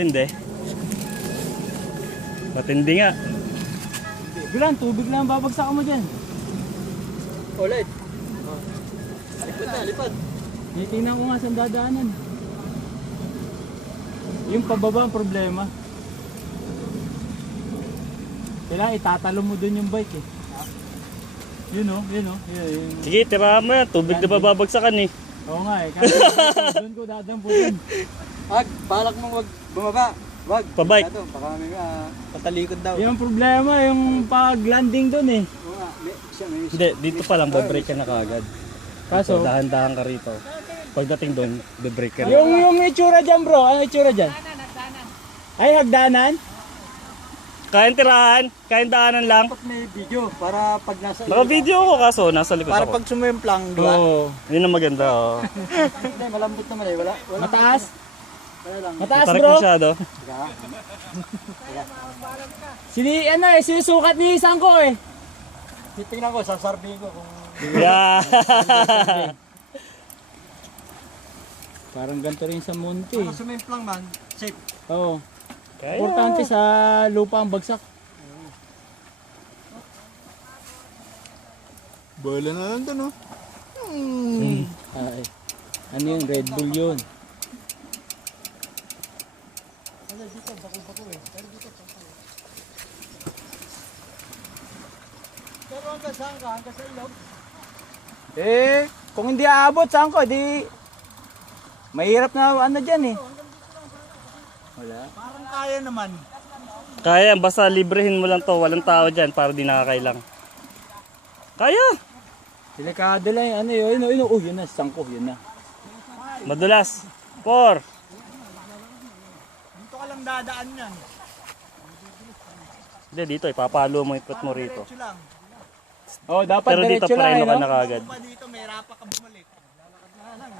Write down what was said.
Matindi. Matindi nga. Bilang, tubig lang babagsak mo dyan. Ulit. Lipad na, lipad. Tingnan ko nga saan dadaanan. Yung pababa ang problema. Kailangan itatalo mo dun yung bike eh. Yun o, yun o. Sige, tirahan mo yan. Tubig na babagsakan eh. Oo nga eh. Kasi doon ko dadamputin. Wag, balak mong wag bumaba. Wag. Pabike. Ito, baka may patalikod daw. Yung problema, yung pag-landing dun eh. Oo nga, may Hindi, dito pa lang, babrake ka na kaagad. Kaso, So, dahan-dahan ka rito. Pagdating doon, babrake ka na. yung itsura dyan bro, ano itsura dyan? Ay, hagdanan? Kain tirahan, kain daanan lang. dapat may video para pag nasa Naka-video ako kaso, nasa likod para ako. pag sumemplang, di ba? Oo. Yun ang maganda, oh. Hindi, malambot naman eh. Wala. Mataas? Wala lang. Mataas Tarik bro? masyado. Sinusukat ni Sangko eh. Titingnan ko, sasarbihin ko kung Yeah. Parang ganito rin sa Monte. kung sumemplang man, safe. Oo. Kaya. Importante sa lupa ang bagsak. Bola na lang doon, oh. Ay, ano yun? Red Bull yun. Pero hanggang saan ka? Hanggang sa ilog? Eh, kung hindi aabot, saan ko? Di, mahirap na ano dyan eh. Wala. Parang kaya naman. Kaya, basta librehin mo lang to. Walang tao dyan para di nakakailang. Kaya. Delikado lang yung ano yun. Yun na, Sangko, yun na. Madulas. 4. Dito ka lang dadaan yan. Hindi, dito. Ipapalo mo, ipot mo rito. Diretso lang. Oh, dapat Pero dito diretso lang preno eh, ka no? na kaagad. Pa dito, may rapa ka bumalik. Lalakad na lang.